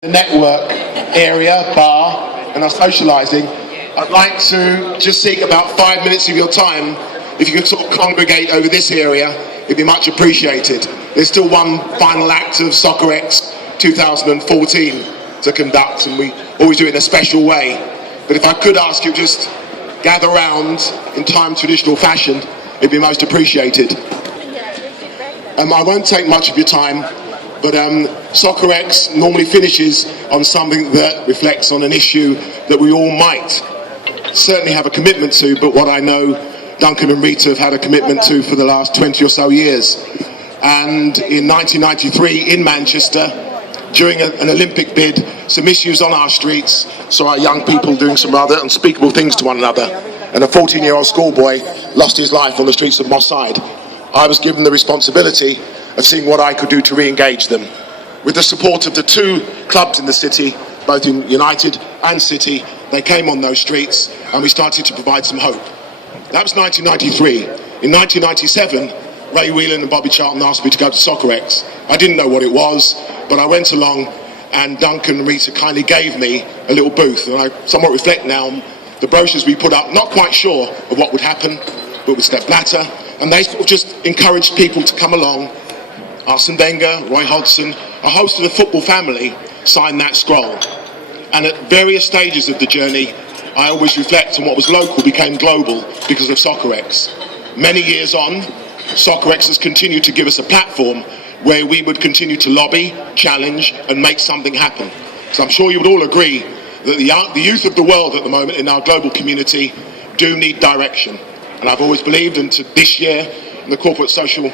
The network area, bar, and our socialising, I'd like to just seek about 5 minutes of your time. If you could sort of congregate over this area, it'd be much appreciated. There's still one final act of Soccerex 2014 to conduct, and we always do it in a special way. But if I could ask you just gather round in time traditional fashion, it'd be most appreciated. I won't take much of your time, but Soccerex normally finishes on something that reflects on an issue that we all might certainly have a commitment to, but what I know Duncan and Rita have had a commitment to for the last 20 or so years. And in 1993 in Manchester, during an Olympic bid, some issues on our streets saw our young people doing some rather unspeakable things to one another, and a 14-year-old schoolboy lost his life on the streets of Moss Side. I was given the responsibility of seeing what I could do to re-engage them. With the support of the two clubs in the city, both in United and City, they came on those streets and we started to provide some hope. That was 1993. In 1997, Ray Whelan and Bobby Charlton asked me to go to Soccerex. I didn't know what it was, but I went along and Duncan and Rita kindly gave me a little booth, and I somewhat reflect now on the brochures we put up, not quite sure of what would happen, but with Steph Blatter, and they sort of just encouraged people to come along. Arsene Wenger, Roy Hodgson, a host of the football family signed that scroll. And at various stages of the journey, I always reflect on what was local became global because of Soccerex. Many years on, Soccerex has continued to give us a platform where we would continue to lobby, challenge, and make something happen. So I'm sure you would all agree that the youth of the world at the moment in our global community do need direction. And I've always believed, and to this year, in the corporate social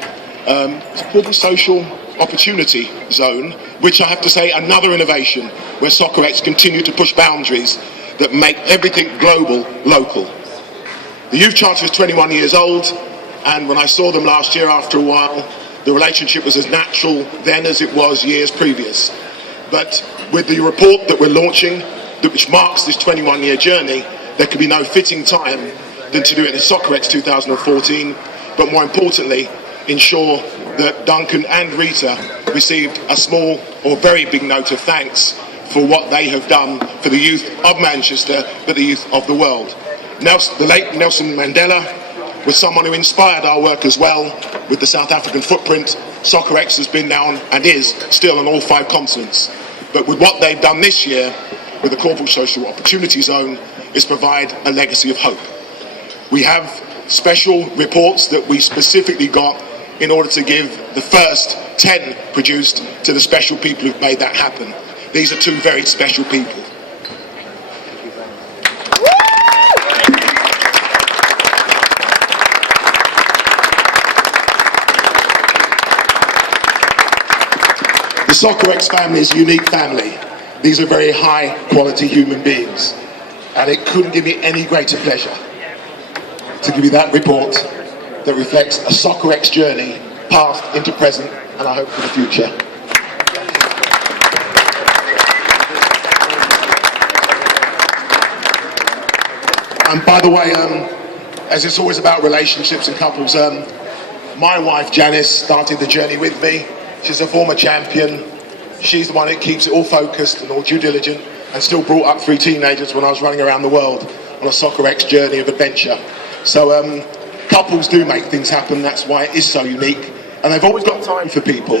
opportunity zone, which I have to say another innovation where Soccerex continue to push boundaries that make everything global local. The youth charter is 21 years old, and when I saw them last year, after a while, the relationship was as natural then as it was years previous. But with the report that we're launching, which marks this 21-year journey, there could be no fitting time than to do it in Soccerex 2014, but more importantly, ensure that Duncan and Rita received a small or very big note of thanks for what they have done for the youth of Manchester, but the youth of the world. The late Nelson Mandela was someone who inspired our work as well. With the South African footprint, Soccerex has been now and is still on all 5 continents. But with what they've done this year, with the Corporate Social Opportunity Zone, is provide a legacy of hope. We have special reports that we specifically got in order to give the first 10 produced to the special people who've made that happen. These are 2 very special people. The Soccerex family is a unique family. These are very high quality human beings, and it couldn't give me any greater pleasure to give you that report that reflects a Soccerex journey, past into present, and I hope for the future. And by the way, as it's always about relationships and couples, my wife Janice started the journey with me. She's a former champion. She's the one that keeps it all focused and all due diligent, and still brought up 3 teenagers when I was running around the world on a Soccerex journey of adventure. So couples do make things happen. That's why it is so unique, and they've always got time for people.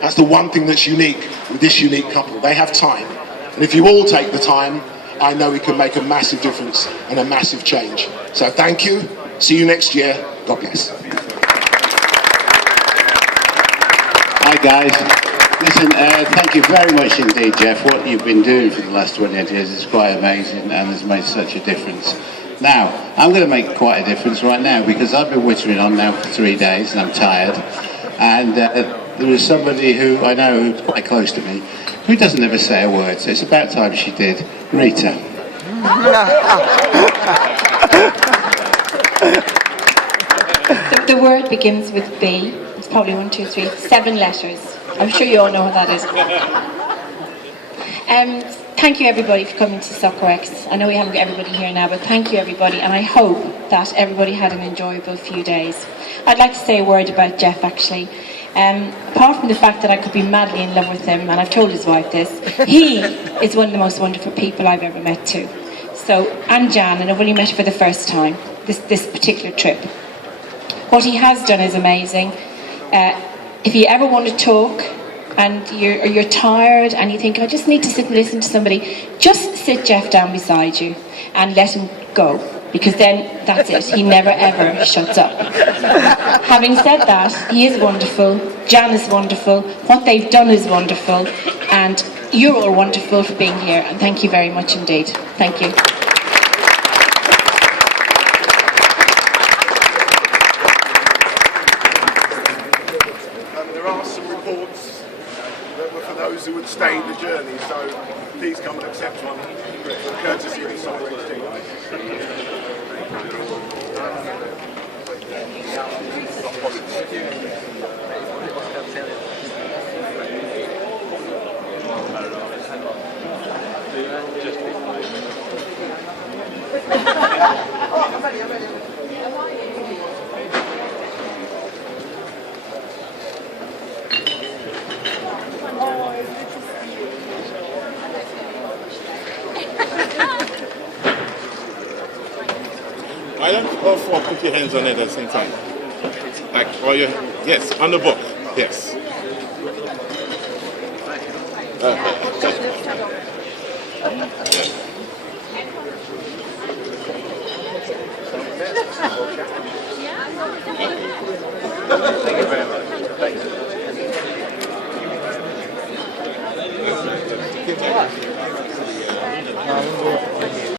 That's the one thing that's unique with this unique couple. They have time, and if you all take the time, I know we can make a massive difference and a massive change. So thank you. See you next year. God bless. Hi guys. Listen, thank you very much indeed, Jeff. What you've been doing for the last 28 years is quite amazing and has made such a difference. Now, I'm going to make quite a difference right now, because I've been wittering on now for 3 days and I'm tired. And there is somebody who I know who's quite close to me who doesn't ever say a word, so it's about time she did. Rita. The word begins with B. It's probably 1, 2, 3, 7 letters. I'm sure you all know what that is. Thank you everybody for coming to Soccerex. I know we haven't got everybody here now, but thank you everybody, and I hope that everybody had an enjoyable few days. I'd like to say a word about Jeff actually. Apart from the fact that I could be madly in love with him, and I've told his wife this, he is one of the most wonderful people I've ever met too. So, and Jan, and I've only met her for the first time, this particular trip. What he has done is amazing. If you ever want to talk, and you're tired and you think, I just need to sit and listen to somebody, just sit Jeff down beside you and let him go, because then that's it. He never ever shuts up. Having said that, he is wonderful, Jan is wonderful, what they've done is wonderful, and you're all wonderful for being here, and thank you very much indeed. Thank you. There are some reports that were for those who would stay the journey, so please come and accept one, courtesy of the Soccerex team. I don't go for put your hands on it at the same time. Like, or you, yes, on the book, yes. Thank you very much.